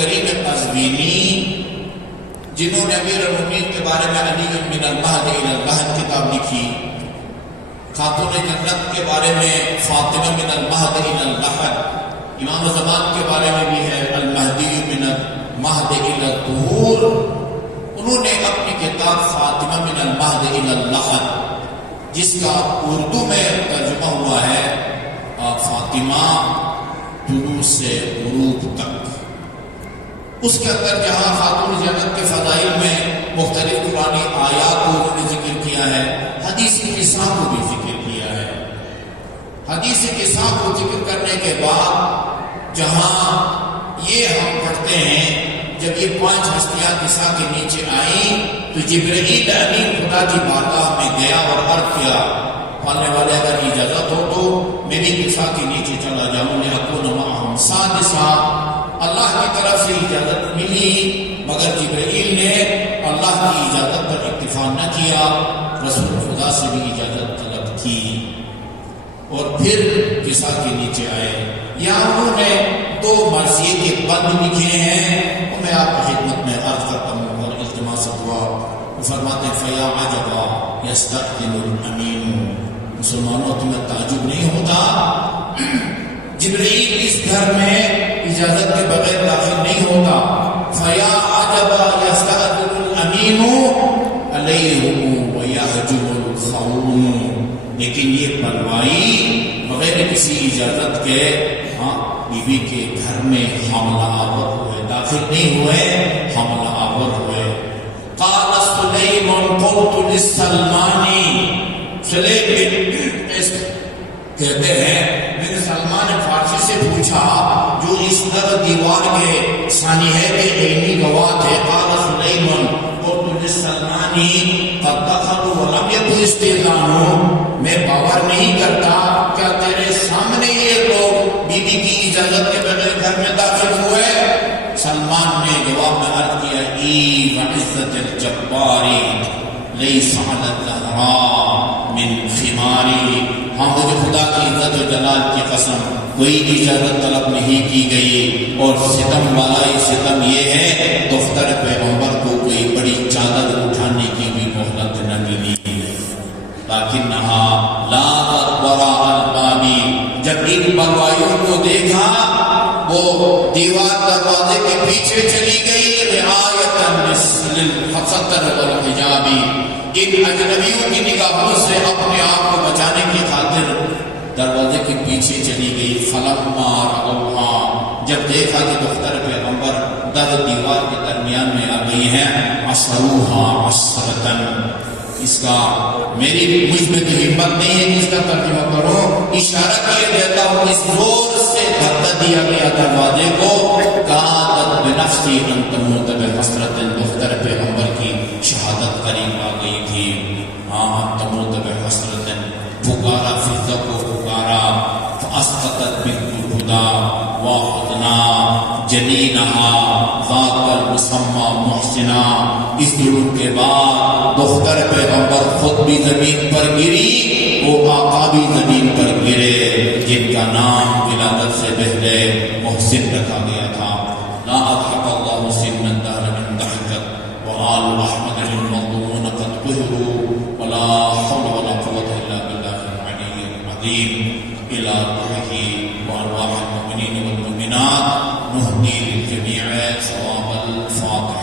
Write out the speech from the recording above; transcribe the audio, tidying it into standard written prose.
کریم قزوینی جنہوں نے امیر المومنین کے بارے میں علی من المہد الی المہد کتاب لکھی، خاتون جنت کے بارے میں فاطمہ من المہد الی المہد، امام زمان کے بارے میں بھی ہے المہدی من المہد الی الظہور، انہوں نے اپنی کتاب فاطمہ من المہد الی المہد جس کا اردو میں ترجمہ ہوا ہے فاطمہ طلوع سے غروب تک، اس کے اندر جہاں خاتون جنت کے فضائل میں مختلف قرآنی آیات کو انہوں نے ذکر کیا ہے، حدیث قصہ کو بھی ذکر کیا ہے۔ حدیث قصہ کو ذکر کرنے کے بعد جہاں یہ ہم پڑھتے ہیں جب یہ 5 ہستیاں قصہ کے نیچے آئیں تو جبرائیل امین خدا کی بارگاہ میں گیا اور عرض کیا پڑھنے والے اگر اجازت ہو تو میں بھی قصہ کے نیچے چلا جاؤں لأکون معہم سادسا، اللہ کی طرف سے اجازت ملی مگر جبرائیل نے اللہ کی اجازت پر اکتفا نہ کیا، رسول خدا سے بھی اجازت طلب کی اور پھر قصہ کے نیچے آئے۔ یہاں انہوں نے 2 مرثیے کے بند لکھے ہیں، وہ میں آپ کی خدمت میں عرض کرتا ہوں اور التماس دعا۔ وہ فرماتے ہیں فیا عجبا یستأذن الامین، مسلمانوں تمہیں تعجب نہیں ہوتا جبرائیل اس گھر میں اجازت کے بغیر داخل نہیں ہوتا، فیا عجبا یستأذن الامین علیہم ویحجب الخوم، لیکن یہ پروائی بغیر کسی اجازت کے بی بی کے گھر میں حملہ آور ہوئے، داخل نہیں ہوئے، حملہ آور ہوئے۔ قال سلیم قلت للسلمانی، سلیم کہتے ہیں میں نے سلمان فارسی سے پوچھا جو اس در دیوار کے ثانی ہے کہ عینی گواہ تھے، قال سلیم قلت للسلمانی قد دخلوا ولم يكن استئذان، میں باور نہیں کرتا کیا تیرے سامنے یہ لوگ بی بی کی اجازت کے بغیر گھر میں داخل ہوئے؟ سلمان نے جواب میں عرض کیا ای وعزت الجباری لیس علی الزہراء من خماری، ہاں مجھے خدا کی عزت و جلال کی قسم کوئی اجازت طلب نہیں کی گئی، اور ستم والا ستم یہ ہے دختر پیغمبر کو کوئی بڑی چادر اٹھانے کی بھی مہلت نہ ملی، لیکنہا لاغت وراء الباب، جب ان بلوائیوں کو دیکھا وہ دیوار دروازے کے پیچھے چلی گئی، رعایتاً للستر والحجاب، ان اجنبیوں کی نگاہوں سے اپنے آپ کو بچانے کی خاطر دروازے کے پیچھے چلی گئی۔ فلما رأوها، جب دیکھا کہ دختر پیغمبر در دیوار کے درمیان میں آ گئی ہیں، عصروها عصرتاً، اس کا مجھ میں تو ہمت نہیں ہے کہ اس کا ترجمہ کروں، اشارہ کیے دیتا ہوں، اس زور سے دھکا دیا گیا دروازے کو، کادت بنفسی ان تموت بحسرت، دختر پیغمبر کی شہادت قریب آ گئی تھی، ان تموت بحسرت، پکارا فضا کو پکارا، فاسقطت بنت الہدی واخذنا جنینہا ذاک المسمى محسنا، اس ظلم کے بعد دختر پیغمبر خود بھی زمین پر گری، وہ آقا بھی زمین پر گرے جن کا نام ولادت سے پہلے محسن رکھا گیا تھا۔ لا اضحک اللہ سنا الدہر من ضحکت وآل احمد للمظلومون قد قہروا ولا حول ولا قوة الا باللہ العلی العظیم الى روحہ وارواح المؤمنین والمؤمنات نہدی للجمیع ثواب الفاتحہ۔